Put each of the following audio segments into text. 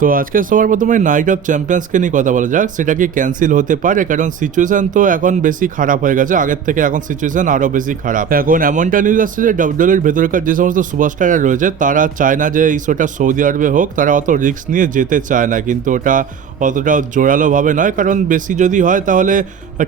তো আজকে সবার প্রথমে নাইট অফ চ্যাম্পিয়ন্সকে নিয়ে কথা বলা যাক। সেটা কি ক্যান্সেল হতে পারে? কারণ সিচুয়েশন তো এখন বেশি খারাপ হয়ে গেছে। আগের থেকে এখন সিচুয়েশন আরও বেশি খারাপ। এখন এমনটা নিউজ আসছে যে ডাব্লিউডব্লিউর ভেতরকার যে সমস্ত সুপারস্টার রয়েছে, তারা চায় না যে এই শোটা সৌদি আরবে হোক, তারা অত রিস্ক নিয়ে যেতে চায় না। কিন্তু ওটা অতটা জোরালোভাবে নয়, কারণ বেশি যদি হয় তাহলে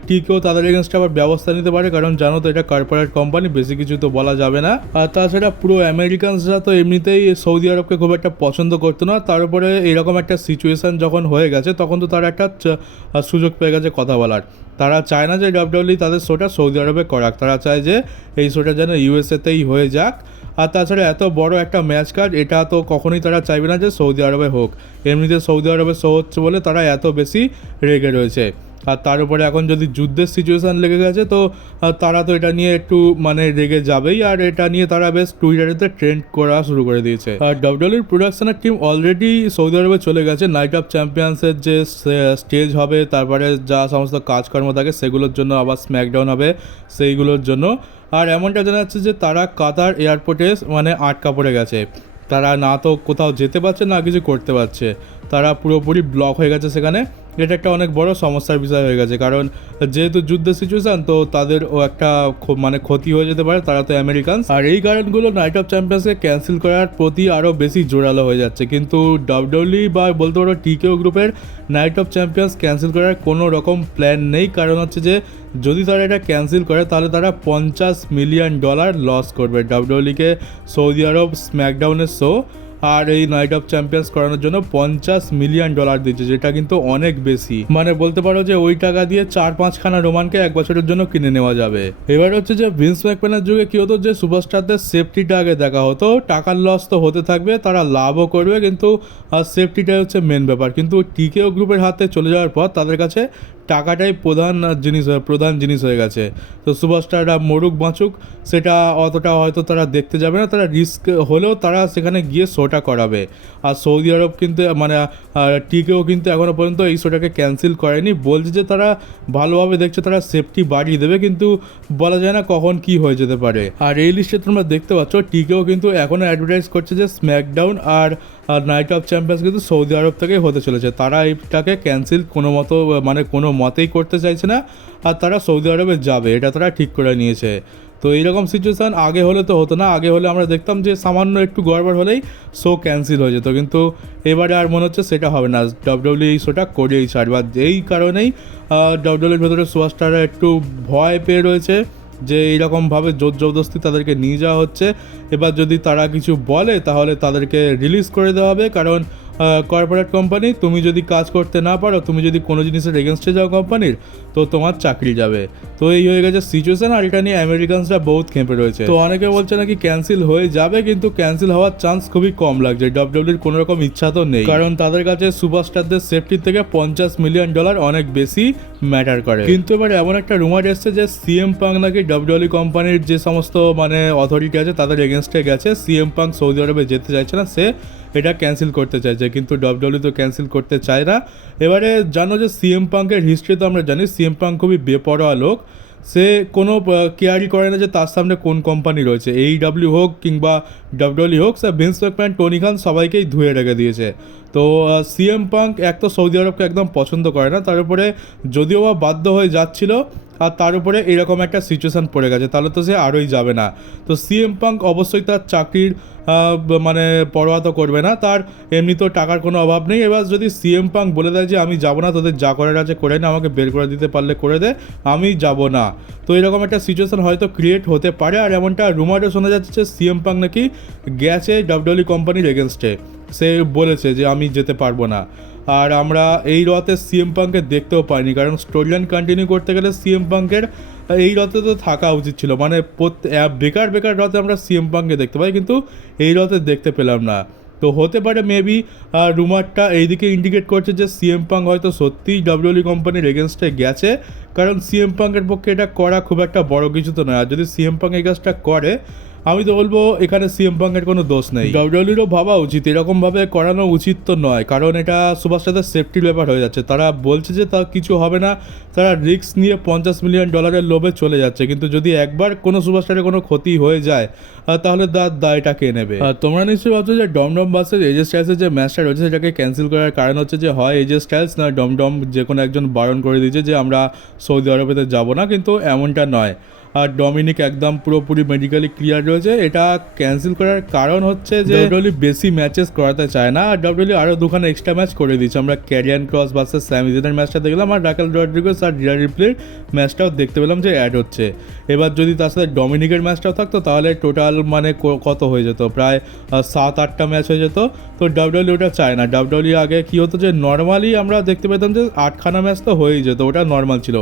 টিকেও তাদের এগেনস্টে আবার ব্যবস্থা নিতে পারে, কারণ জানো তো এটা কর্পোরেট কোম্পানি বেশি কিছু তো বলা যাবে না। আর তাছাড়া পুরো আমেরিকানসরা তো এমনিতেই সৌদি আরবকে খুব একটা পছন্দ করতো না, তার উপরে এরকম একটা সিচুয়েশন যখন হয়ে গেছে, তখন তো তারা একটা সুযোগ পেয়ে গেছে কথা বলার। তারা চায় না যে ডাব্লিউডব্লিউ তাদের শোটা সৌদি আরবে করাক, তারা চায় যে এই শোটা যেন ইউএসএতেই হয়ে যাক। আর তাছাড়া এত বড় একটা ম্যাচ কাজ এটা তো কখনোই তারা চাইবে না যে সৌদি আরবে হোক। এমনিতে সৌদি আরবে শো হচ্ছে বলে তারা এত বেশি রেগে রয়েছে। আর তার উপরে এখন যদি যুদ্ধের সিচুয়েশান লেগে গেছে, তো তারা তো এটা নিয়ে একটু মানে রেগে যাবেই। আর এটা নিয়ে তারা বেশ টুইটারেতে ট্রেন্ড করা শুরু করে দিয়েছে। আর ডাব্লিউডব্লিউর প্রোডাকশনের টিম অলরেডি সৌদি আরবে চলে গেছে। নাইট অফ চ্যাম্পিয়ন্সের যে স্টেজ হবে, তারপরে যা সমস্ত কাজকর্ম থাকে, সেগুলোর জন্য আবার স্ম্যাকডাউন হবে, সেইগুলোর জন্য। আর এমনটা জানা যাচ্ছে যে, তারা কাতার এয়ারপোর্টে মানে আটকা পড়ে গেছে। তারা না তো কোথাও যেতে পারছে, না কিছু করতে পারছে। তারা পুরোপুরি ব্লক হয়ে গেছে সেখানে। এটা একটা অনেক বড় সমস্যার বিষয় হয়ে গেছে। কারণ যেহেতু যুদ্ধের সিচুয়েশন তো তাদেরও একটা মানে ক্ষতি হয়ে যেতে পারে, তারা তো আমেরিকানস আর এই কারণগুলো নাইট অফ চ্যাম্পিয়ন্সকে ক্যান্সেল করার প্রতি আরও বেশি জোরালো হয়ে যাচ্ছে। কিন্তু ডাব্লিউডব্লিউ বা বলতে পারো টিকেও গ্রুপের নাইট অফ চ্যাম্পিয়ন্স ক্যান্সেল করার কোনো রকম প্ল্যান নেই। কারণ হচ্ছে যে, যদি তারা এটা ক্যান্সেল করে, তাহলে তারা পঞ্চাশ মিলিয়ন ডলার লস করবে ডাব্লিউডব্লিউকে সৌদি আরব স্ম্যাকডাউনের শো আর এই নাইট অফ চ্যাম্পিয়ন্স করানোর জন্য পঞ্চাশ মিলিয়ন ডলার দিচ্ছে যেটা কিন্তু অনেক বেশি। মানে বলতে পারো যে ওই টাকা দিয়ে চার পাঁচখানা রোমানকে এক বছরের জন্য কিনে নেওয়া যাবে। এবার হচ্ছে যে ভিন্স ম্যাকম্যানের যুগে কি হতো যে সুপারস্টারদের সেফটিটা আগে দেখা হতো, টাকার লস তো হতে থাকবে, তারা লাভও করবে, কিন্তু সেফটিটাই হচ্ছে মেন ব্যাপার। কিন্তু টিকেও গ্রুপের হাতে চলে যাওয়ার পর তাদের কাছে টাকাটাই প্রধান জিনিস হয়ে- প্রধান জিনিস হয়ে গেছে। তো সুপারস্টাররা মরুক, বাঁচুক, সেটা অতটা হয়তো তারা দেখতে যাবে না, তারা রিস্ক হলেও তারা সেখানে গিয়ে শোটা করাবে। আর সৌদি আরব কিন্তু মানে টিকেও কিন্তু এখনও পর্যন্ত এই শোটাকে ক্যান্সেল করেনি। বলছে যে তারা ভালোভাবে দেখছে, তারা সেফটি বাড়িয়ে দেবে, কিন্তু বলা যায় না কখন কি হয়ে যেতে পারে। আর এই লিস্টে তোমরা দেখতে পাচ্ছ, টিকেও কিন্তু এখনও অ্যাডভার্টাইজ করছে যে স্ম্যাকডাউন আর নাইট অফ চ্যাম্পিয়ন্স কিন্তু সৌদি আরব থেকেই হতে চলেছে। তারা এইটাকে ক্যান্সেল কোনো মতো মানে কোনো মতেই করতে চাইছে না, আর তারা সৌদি আরবে যাবে, এটা তারা ঠিক করে নিয়েছে। তো এইরকম সিচুয়েশান আগে হলে তো হতো না, আগে হলে আমরা দেখতাম যে সামান্য একটু গড়বড় হলেই শো ক্যান্সেল হয়ে যেত, কিন্তু এবারে আর মনে হচ্ছে সেটা হবে না। ডাব্লিউডব্লিউ এই শোটা করেই ছাড়বে, আর এই কারণেই ডাব্লিউডব্লিউর ভেতরে সুপারস্টাররা একটু ভয় পেয়ে রয়েছে। যে এইরকমভাবে জোর জবরদস্তি তাদেরকে নিয়ে যাওয়া হচ্ছে। এবার যদি তারা কিছু বলে, তাহলে তাদেরকে রিলিজ করে দেওয়া হবে। কারণ কর্পোরেট কোম্পানি তুমি যদি কাজ করতে না পারো, তুমি যদি কোনো জিনিসের এগেনস্টে যাও কোম্পানির তো তোমার চাকরি যাবে। তো এই হয়ে গেছে সিচুয়েশন আর এটা নিয়ে আমেরিকানসরা বহুত খেপে রয়েছে। তো অনেকে বলছে নাকি ক্যান্সেল হয়ে যাবে, কিন্তু ক্যান্সেল হওয়ার চান্স খুবই কম লাগছে। ডাব্লিউডির কোনো রকম ইচ্ছা তো নেই। কারণ তাদের কাছে সুপারস্টারদের সেফটি থেকে পঞ্চাশ মিলিয়ন ডলার অনেক বেশি ম্যাটার করে। কিন্তু এবার এমন একটা রুমার এসছে যে সিএম পাং নাকি ডাব্লিউডি কোম্পানির যে সমস্ত মানে অথরিটি আছে, তাদের এগেনস্টে গেছে। সিএম পাং সৌদি আরবে যেতে চাইছে না, সে এটা ক্যান্সেল করতে চাইছে কিন্তু ডাব্লিউডি তো ক্যান্সেল করতে চায় না। এবারে জানো যে সিএম পাঙ্কের হিস্ট্রি তো আমরা জানি সিএম পাঙ্ক খুবই বেপরোয়া লোক। সে কোনো কেয়ারই করে না যে তার সামনে কোন কোম্পানি রয়েছে। এই ডাব্লিউ হোক কিংবা ডাব্লিউডি হোক, সে ভিন্স ম্যাকম্যান টনি খান সবাইকেই ধুয়ে রেখে দিয়েছে। তো সিএম পাঙ্ক এক তো সৌদি আরবকে একদম পছন্দ করে না, তার উপরে যদিও বা বাধ্য হয়ে যাচ্ছিল, আর তার উপরে এরকম একটা সিচুয়েশান পড়ে গেছে, তাহলে তো সে আরোই যাবে না। তো সিএম পাঙ্ক অবশ্যই তার চাকরির মানে পরোয়া তো করবে না। তার এমনি তো টাকার কোনো অভাব নেই। এবার যদি সিএম পাঙ্ক বলে দেয় যে, আমি যাব না, তোদের যা করার আছে করে না, আমাকে বের করে দিতে পারলে করে দে, আমি যাব না। তো এরকম একটা সিচুয়েশন হয়তো ক্রিয়েট হতে পারে। আর এমনটা রুমারও শোনা যাচ্ছে যে, সিএম পাঙ্ক নাকি গেছে ডাব্লিউডি কোম্পানির এগেনস্টে সে বলেছে যে, আমি যেতে পারব না। আর আমরা এই রথে সিএম পাঙ্কে দেখতেও পাইনি, কারণ স্টোরি লাইন কন্টিনিউ করতে গেলে সিএম পাঙ্কের এই রথে তো থাকা উচিত ছিল। মানে বেকার বেকার রথে আমরা সিএম পাঙ্কে দেখতে পাই, কিন্তু এই রথে দেখতে পেলাম না। তো হতে পারে মেবি রুমারটা এইদিকে ইন্ডিকেট করছে যে সিএম পাং হয়তো সত্যিই ডাব্লিউলি কোম্পানির এগেনস্টে গেছে। কারণ সিএম পাঙ্কের পক্ষে এটা করা খুব একটা বড় কিছু তো নয়। আর যদি সিএম পাং এই কাজটা করে আমি তো বলব, এখানে সিএম পাঙ্কের কোনো দোষ নেই। ডব্লিউডব্লিউরও ভাবা উচিত, এরকম ভাবে করানো উচিত তো নয়, কারণ এটা সুভাষ সুপারস্টারদের সেফটির ব্যাপার হয়ে যাচ্ছে। তারা বলছে যে তা কিছু হবে না, তারা রিস্ক নিয়ে পঞ্চাশ মিলিয়ন ডলারের লোভে চলে যাচ্ছে, কিন্তু যদি একবার কোনো সুপারস্টারের কোনো ক্ষতি হয়ে যায় তাহলে তার দায়টা কে নেবে? তোমরা নিশ্চয়ই ভাবছ যে ডমডম বাসের এজে স্টাইলসের যে ম্যাচটা রয়েছে, সেটাকে ক্যান্সেল করার কারণ হচ্ছে যে, হয় এজে স্টাইলস না ডমডম যে কোনো একজন বারণ করে দিয়েছে যে আমরা সৌদি আরবেতে যাব না, কিন্তু এমনটা নয়। আর ডমিনিক একদম পুরোপুরি মেডিকেলি ক্লিয়ার রয়েছে। এটা ক্যান্সেল করার কারণ হচ্ছে যে ডব্লিউ বেশি ম্যাচেস করাতে চায় না। আর ডব্লিউ আরও দুখানে এক্সট্রা ম্যাচ করে দিচ্ছে আমরা ক্যারিয়ান ক্রস ভার্সেস স্যামিজেনের ম্যাচটা দেখলাম। আর রাকেল রড্রিগোস আর ডিয়া রিপ্লের ম্যাচটাও দেখতে পেলাম যে অ্যাড হচ্ছে। এবার যদি তার সাথে ডমিনিকের ম্যাচটাও থাকতো, তাহলে টোটাল মানে কত হয়ে যেত? প্রায় সাত, আটটা ম্যাচ হয়ে যেত। তো ডাব্লিউ ওটা চায় না। ডাব্লিউ আগে কি হতো যে নর্মালি আমরা দেখতে পেতাম যে আটখানা ম্যাচ তো হয়েই যেত। ওটা নর্মাল ছিল।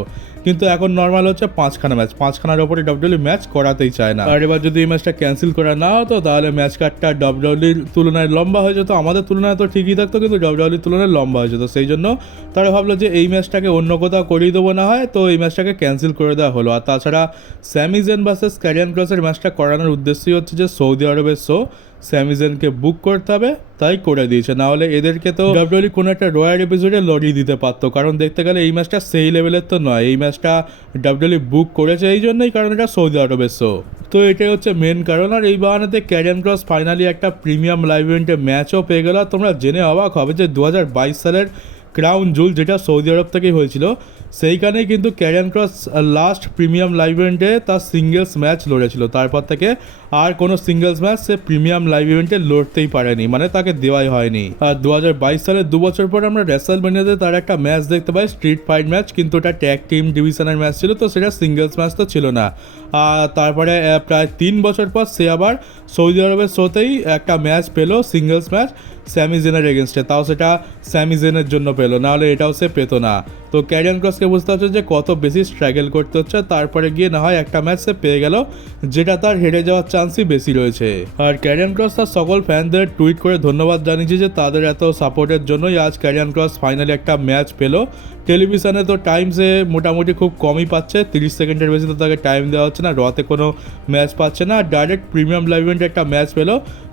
কিন্তু এখন নর্মাল হচ্ছে পাঁচখানা ম্যাচ পাঁচখানার ওপরে ডাব্লিউ ম্যাচ করাতেই চায় না। আর এবার যদি এই ম্যাচটা ক্যান্সেল করা না হতো, তাহলে ম্যাচ কার্ডটা ডাব্লিউর তুলনায় লম্বা হয়ে যেত। আমাদের তুলনায় তো ঠিকই থাকতো, কিন্তু ডাব্লিউর তুলনায় লম্বা হয়ে যেত। সেই জন্য তারা ভাবলো যে এই ম্যাচটাকে অন্য কোথাও করিয়ে দেবো না হয়, তো এই ম্যাচটাকে ক্যান্সেল করে দেওয়া হলো। আর তাছাড়া স্যামিজেন ভার্সেস ক্যারিয়ান ক্রসের ম্যাচটা করানোর উদ্দেশ্যই হচ্ছে যে সৌদি আরবের শো স্যামিজেনকে বুক করতে হবে, তাই করে দিয়েছে। না হলে এদেরকে তো ডাব্লিউডি কোনো একটা রয়্যাল এপিসোডে লড়িয়ে দিতে পারতো, কারণ দেখতে গেলে এই ম্যাচটা সেই লেভেলের তো নয়। এই ম্যাচটা ডাব্লিউডি বুক করেছে এই জন্যই, কারণ এটা সৌদি আরবের শো তো এটাই হচ্ছে মেন কারণ, আর এই বাহানাতে ক্যারিয়ান ক্রস ফাইনালি একটা প্রিমিয়াম লাইভ ইভেন্টে ম্যাচও পেয়ে গেল। তোমরা জেনে অবাক হবে যে দু হাজার বাইশ সালের ক্রাউন জুল যেটা সৌদি আরব থেকেই হয়েছিল সেইখানেই কিন্তু Karrion Kross last premium live ইভেন্টে তার সিঙ্গেলস ম্যাচ লড়েছিল। তারপর থেকে আর কোনো সিঙ্গেলস ম্যাচ সে প্রিমিয়াম লাইভ ইভেন্টে লড়তেই পারেনি। মানে তাকে দেওয়াই হয়নি। আর দু হাজার বাইশ সালের দু বছর পর আমরা রেসাল মেনিয়াতে তার একটা ম্যাচ দেখতে পাই স্ট্রিট ফাইট ম্যাচ কিন্তু ওটা ট্যাগ টিম ডিভিশনের ম্যাচ ছিল, তো সেটা সিঙ্গেলস ম্যাচ তো ছিল না। আর তারপরে প্রায় তিন বছর পর সে আবার সৌদি আরবের শোতেই একটা ম্যাচ পেল সিঙ্গেলস ম্যাচ স্যামিজেনের এগেনস্টে তাও সেটা স্যামিজেনের জন্য পেল, নাহলে এটাও সে পেতো না। তো ক্যারিয়ান ক্রসকে বুঝতে হচ্ছে যে কত বেশি স্ট্রাগল করতে হচ্ছে, তারপরে গিয়ে না হয় একটা ম্যাচ সে পেয়ে গেল, যেটা তার হেরে যাওয়ার চান্সই বেশি রয়েছে। আর ক্যারিয়ান ক্রস তার সকল ফ্যানদের টুইট করে ধন্যবাদ জানিয়েছে যে তাদের এত সাপোর্টের জন্যই আজ ক্যারিয়ান ক্রস ফাইনালি একটা ম্যাচ পেল। টেলিভিশনে তো টাইম সে মোটামুটি খুব কমই পাচ্ছে, তিরিশ সেকেন্ডের বেশি তো তাকে টাইম দেওয়া হচ্ছে না রতে কোনো ম্যাচ পাচ্ছে না ডাইরেক্ট প্রিমিয়াম লাইভ ইভেন্টে একটা ম্যাচ পেল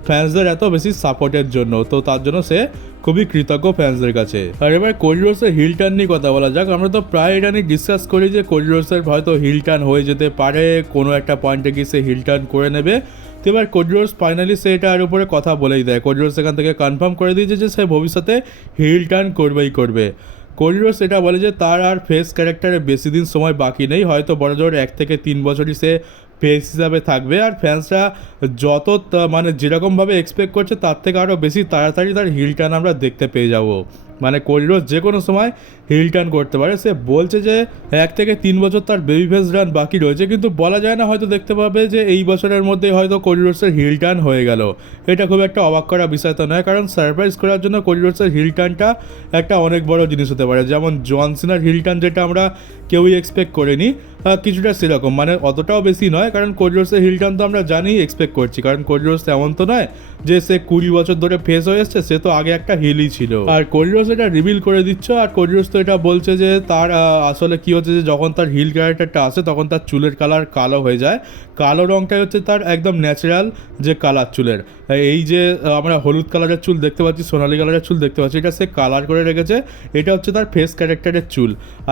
ফ্যান্সদের এত বেশি সাপোর্টের জন্য, তো তার জন্য সে খুবই কৃতজ্ঞ ফ্যান্সদের কাছে। আর এবার কোরিডোর্সের হিল টার্ন নিয়ে কথা বলা যাক, আমরা তো প্রায় এটা নিয়ে ডিসকাস করি যে কোরিডোর্সের হয়তো হিল টার্ন হয়ে যেতে পারে, কোনো একটা পয়েন্টে গিয়ে সে হিল টার্ন করে নেবে। তো এবার কোরিডোর্স ফাইনালি সে এটার উপরে কথা বলেই দেয়। কোরিডোর্স এখান থেকে কনফার্ম করে দিয়েছে যে সে ভবিষ্যতে হিল টার্ন করবেই করবে। কোরিডোর্স এটা বলে যে তার আর ফেস ক্যারেক্টারে বেশি দিন সময় বাকি নেই, হয়তো বড় জোর এক থেকে তিন বছরই সে ফেস হিসাবে থাকবে। আর ফ্যান্সরা যত মানে যেরকমভাবে এক্সপেক্ট করছে, তার থেকে আরও বেশি তাড়াতাড়ি তার হিল টার্ন আমরা দেখতে পেয়ে যাব। মানে কোরিডোর যে কোনো সময় হিল টার্ন করতে পারে। সে বলছে যে, এক থেকে তিন বছর তার বেবি ফেস রান বাকি রয়েছে, কিন্তু বলা যায় না, হয়তো দেখতে পাবে যে এই বছরের মধ্যেই হয়তো কোরিডোর্সের হিল টার্ন হয়ে গেল। এটা খুব একটা অবাক করা বিষয় তো নয়, কারণ সারপ্রাইজ করার জন্য কোরিডোর্সের হিল টার্নটা একটা অনেক বড় জিনিস হতে পারে। যেমন জনসিনার হিল টার্ন যেটা আমরা কেউই এক্সপেক্ট করিনি কিছুটা সেরকম। মানে অতটাও বেশি নয়, কারণ কোরিডোর্সের হিল টার্ন তো আমরা জানি এক্সপেক্ট করছি, কারণ কোরিডোর্স এমন তো নয় যে সে কুড়ি বছর ধরে ফেস হয়ে এসছে, সে তো আগে একটা হিলই ছিল। আর কোরিডোর্স এটা রিভিল করে দিচ্ছ, আর কোরিডোর্স তো এটা বলছে যে তার আসলে কি হচ্ছে যে যখন তার হিল ক্যারেক্টারটা আসে, তখন তার চুলের কালার কালো হয়ে যায়। কালো রঙটাই হচ্ছে তার একদম ন্যাচারাল যে কালার চুলের। এই যে আমরা হলুদ কালারের চুল দেখতে পাচ্ছি, সোনালি কালারের চুল দেখতে পাচ্ছি, এটা সে কালার করে রেখেছে। এটা হচ্ছে তার ফেস ক্যারেক্টারের চুল।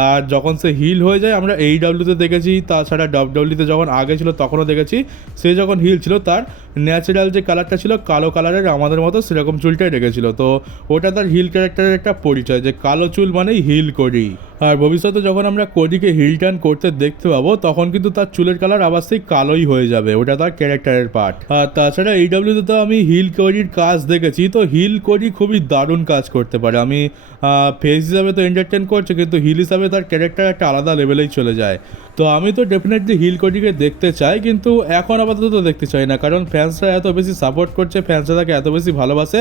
আর যখন সে হিল হয়ে যায়, আমরা এই ডাব্লিউতে দেখেছি, তাছাড়া ডাব্লিউতে যখন আগে ছিল, তখনও দেখেছি। সে যখন হিল ছিল, তার ন্যাচারাল যে কালারটা ছিল, কালো কালারের আমাদের মতো সেরকম চুলটাই রেখেছিল। তো ওটা তার হিল ক্যারেক্টারের একটা পরিচয়, যে কালো চুল মানেই হিল করি। আর ভবিষ্যতে যখন আমরা কোডিকে হিল টার্ন করতে দেখতে পাবো, তখন কিন্তু তার চুলের কালার আবার সেই কালোই হয়ে যাবে। ওটা তার ক্যারেক্টারের পার্ট আর তাছাড়া এই ডাব্লিউতে তো আমি হিল কোডির কাজ দেখেছি, তো হিল কোডি খুবই দারুণ কাজ করতে পারে। আমি ফেস হিসাবে তো এন্টারটেন করছে, কিন্তু হিল হিসাবে তার ক্যারেক্টার একটা আলাদা লেভেলেই চলে যায়। তো আমি তো ডেফিনেটলি হিল কোডিকে দেখতে চাই, কিন্তু এখন আপাতত তো দেখতে চাই না, কারণ ফ্যান্সরা এত বেশি সাপোর্ট করছে ফ্যান্সরা তাকে এত বেশি ভালোবাসে।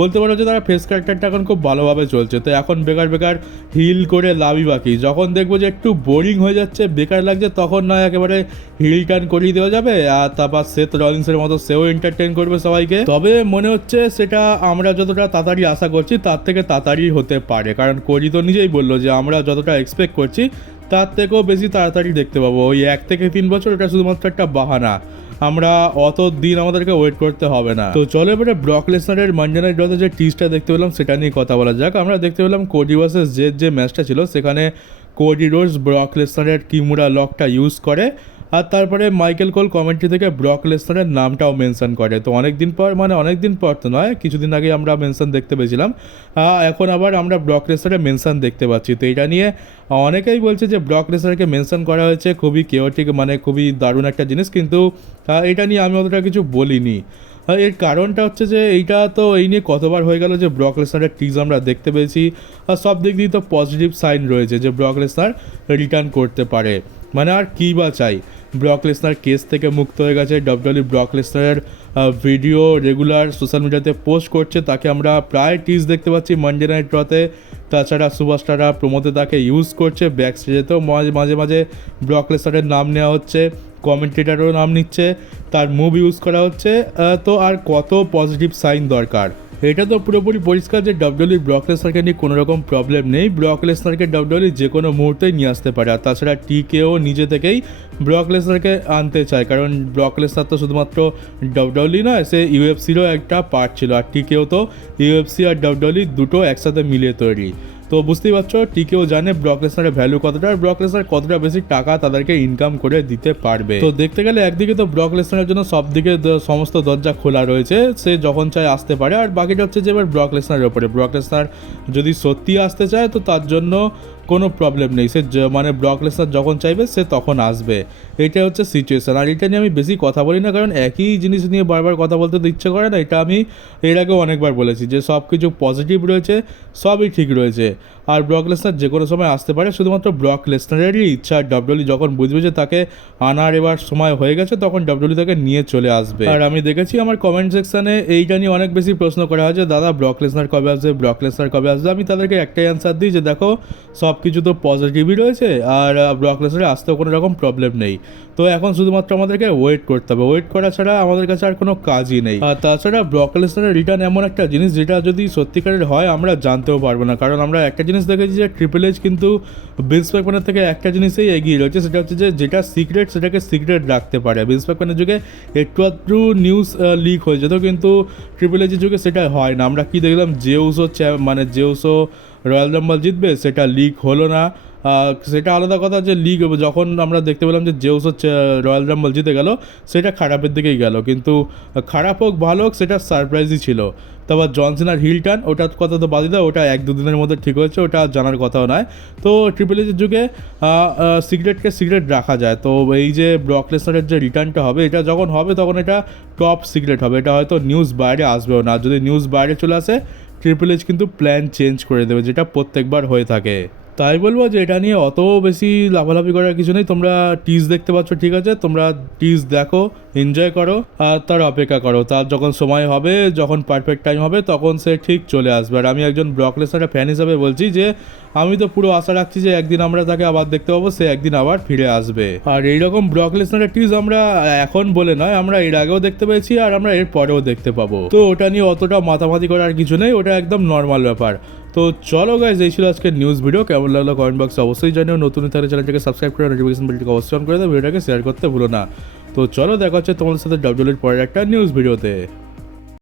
বলতে পারো যে তারা ফেস ক্যারেক্টারটা এখন খুব ভালোভাবে চলছে। তো এখন বেকার বেকার হিল করে লাভই বাকি। যখন দেখব যে একটু বোরিং হয়ে যাচ্ছে, বেকার লাগছে, তখন নয়, একেবারে হিল টার্ন করিয়ে দেওয়া যাবে, আর তারপর সেথ রলিন্সের মতো সেও এন্টারটেন করবে সবাইকে। তবে মনে হচ্ছে সেটা আমরা যতটা তাড়াতাড়ি আশা করছি, তার থেকে তাড়াতাড়ি হতে পারে। কারণ কোরি তো নিজেই বলল যে আমরা যতটা এক্সপেক্ট করছি, তার থেকেও বেশি তাড়াতাড়ি দেখতে পাবো। ওই এক থেকে তিন বছর ওটা শুধুমাত্র একটা বাহানা। আমরা অত দিন আমাদেরকে ওয়েট করতে হবে না। তো চলো এবারে ব্রক লেসনারের মানডে নাইট ড্রতে যে টিজটা দেখতে পেলাম, সেটা নিয়ে কথা বলা যাক। আমরা দেখতে পেলাম কোডি ভার্সেস জেড যে ম্যাচটা ছিল, সেখানে কোডি রোজ ব্রক লেসনারের কিমুরা লকটা ইউজ করে। আর তারপরে মাইকেল কোল কমেন্ট্রি থেকে ব্রক লেসনারের নামটাও মেনশন করে। তো অনেক দিন পর মানে অনেক দিন পর তো নয়, কিছুদিন আগে আমরা মেনশন দেখতে পেয়েছিলাম। এখন আবার আমরা ব্রক লেসনারের মেনশন দেখতে পাচ্ছি। তো এটা নিয়ে অনেকেই বলছে যে ব্রক লেসনারকে মেনশন করা হয়েছে খুবই কেওটিক মানে খুবই দারুণ একটা জিনিস, কিন্তু এটা নিয়ে আমি অতটা কিছু বলিনি। এর কারণটা হচ্ছে যে এইটা তো এই নিয়ে কতবার হয়ে গেল যে ব্রক লেসনারের টিজ আমরা দেখতে পেয়েছি। আর সব দিক দিয়ে তো পজিটিভ সাইন রয়েছে যে ব্রক লেসনার রিটার্ন করতে পারে। মানে আর কী বা চাই? ব্রক লেসনার কেস থেকে মুক্ত হয়ে গেছে। ডব্লিউডব্লিউ ব্রক লেসনারের ভিডিও রেগুলার সোশ্যাল মিডিয়াতে পোস্ট করছে। তাকে আমরা প্রায় টিজ দেখতে পাচ্ছি মানডে নাইট ড্রতে তাছাড়া সুপারস্টাররা প্রমোতে তাকে ইউজ করছে। ব্যাক স্টেজেতেও মাঝে মাঝে মাঝে ব্রক লেসনারের নাম নেওয়া হচ্ছে। কমেন্টেটারও নাম নিচ্ছে। তার মুভ ইউজ করা হচ্ছে। তো আর কত পজিটিভ সাইন দরকার? এটা তো পুরোপুরি পরিষ্কার যে ডাব্লিউডব্লিউ ব্লক লেসনারকে নিয়ে কোনো রকম প্রবলেম নেই। ব্লক লেসনারকে ডাব্লিউডব্লিউ যে কোনো মুহূর্তেই নিয়ে আসতে পারে। আর তাছাড়া টিকেও নিজে থেকেই ব্লক লেসনারকে আনতে চায়। কারণ ব্লক লেসনার তো শুধুমাত্র ডাব্লিউডব্লিউ নয়, সে ইউএফসিরও একটা পার্ট ছিল। আর টিকেও তো ইউএফসি আর ডাব্লিউডব্লিউ দুটো একসাথে মিলিয়ে তৈরি। তো বুঝতেই পারছ, টিকেও জানে ব্রক লেসনারের ভ্যালু কতটা আর ব্রক লেসনার কতটা বেশি টাকা তাদেরকে ইনকাম করে দিতে পারবে। তো দেখতে গেলে একদিকে তো ব্রক লেসনারের জন্য সব দিকে সমস্ত দরজা খোলা রয়েছে, সে যখন চায় আসতে পারে, আর বাকিটা হচ্ছে যে এবার ব্রক লেসনারের ওপরে। ব্রক লেসনার যদি সত্যি আসতে চায়, তো তার জন্য কোনো প্রবলেম নেই। সে মানে ব্রক লেসনার যখন চাইবে, সে তখন আসবে। এটা হচ্ছে সিচুয়েশন আর এটা নিয়ে আমি বেশি কথা বলি না, কারণ একই জিনিস নিয়ে বারবার কথা বলতে তো ইচ্ছে করে না, এটা আমি এর আগেও অনেকবার বলেছি যে সব কিছু পজিটিভ রয়েছে, সবই ঠিক রয়েছে। আর ব্রক লেসনার যে কোনো সময় আসতে পারে, শুধুমাত্র ব্রক লেসনারেরই ইচ্ছা। ডব্লিউলি যখন বুঝবে যে তাকে আনার এবার সময় হয়ে গেছে, তখন ডব্লিউলি তাকে নিয়ে চলে আসবে। আর আমি দেখেছি আমার কমেন্ট সেকশানে এইটা নিয়ে অনেক বেশি প্রশ্ন করা হয় যে, দাদা ব্রক লেসনার কবে আসবে? ব্রক লেসনার কবে আসবে? আমি তাদেরকে একটাই অ্যান্সার দিই যে, দেখো সব কিছু তো পজিটিভই রয়েছে, আর ব্রক লেসনারে আসতেও কোনো রকম প্রবলেম নেই। তো এখন শুধুমাত্র আমাদেরকে ওয়েট করতে হবে। ওয়েট করা ছাড়া আমাদের কাছে আর কোনো কাজই নেই। আর তাছাড়া ব্রক লেসনারের রিটার্ন এমন একটা জিনিস যেটা যদি সত্যিকারের হয়, আমরা জানতেও পারব না। কারণ আমরা একটা জিনিস দেখেছি যে ট্রিপল এইচ কিন্তু বিন্স প্যাকম্যানের থেকে একটা জিনিসেই এগিয়ে রয়েছে, সেটা হচ্ছে যে যেটা সিক্রেট সেটাকে সিক্রেট রাখতে পারে। বিন্স প্যাকম্যানের যুগে একটু আধটু নিউজ লিক হয়ে যেত, কিন্তু ট্রিপল এইচের যুগে সেটা হয় না। আমরা কি দেখলাম জেউসও মানে জেউসও রয়্যাল রাম্বল জিতবে, সেটা লিক হলো না। সেটা আলাদা কথা যে লিগ যখন আমরা দেখতে পেলাম যে জেউস হচ্ছে রয়্যাল রাম্বল জিতে গেল, সেটা খারাপের দিকেই গেল। কিন্তু খারাপ হোক, ভালো হোক, সেটা সারপ্রাইজই ছিল। তারপর জনসিনার হিল টার্ন ওটার কথা তো বাদই দাও ওটা এক দুদিনের মধ্যে ঠিক হয়েছে, ওটা জানার কথাও নয়। তো ট্রিপল এইচের যুগে সিগারেটকে সিগারেট রাখা যায়। তো এই যে ব্রকলেসনারের যে রিটার্নটা হবে, এটা যখন হবে, তখন এটা টপ সিগারেট হবে। এটা হয়তো নিউজ বাইরে আসবেও না। যদি নিউজ বাইরে চলে আসে ট্রিপল এইচ কিন্তু প্ল্যান চেঞ্জ করে দেবে, যেটা প্রত্যেকবার হয়ে থাকে। তাই বলব যে এটা নিয়ে অত বেশি লাফালাফি করার কিছু নেই। তোমরা টিজ দেখতে পাচ্ছ, ঠিক আছে? তোমরা টিজ দেখো এনজয় করো, আর তার অপেক্ষা করো। তার যখন সময় হবে, যখন পারফেক্ট টাইম হবে, তখন সে ঠিক চলে আসবে। আর আমি একজন ব্রকলেসারের ফ্যান হিসাবে বলছি যে, আমি তো পুরো আশা রাখছি যে একদিন আমরা তাকে আবার দেখতে পাবো, সে একদিন আবার ফিরে আসবে। আর এইরকম ব্রকলেসনারের টিজ আমরা এখন বলে নয়, আমরা এর আগেও দেখতে পেয়েছি, আর আমরা এর পরেও দেখতে পাবো। তো ওটা নিয়ে অতটা মাতামাতি করার কিছু নেই, ওটা একদম নর্মাল ব্যাপার। তো চলো গাইজ এই ছিল আজকের নিউজ ভিডিও কেমন লাগল কমেন্ট বক্সে অবশ্যই জানিও। নতুন থাকলে চ্যানেলটাকে সাবস্ক্রাইব করে নোটিফিকেশন বেলটিকে অবশ্যই অন করে দাও। ভিডিওটাকে শেয়ার করতে ভুলো না। তো চলো দেখা হচ্ছে তোমাদের সাথে ডাব্লিউএর পরের একটা নিউজ ভিডিওতে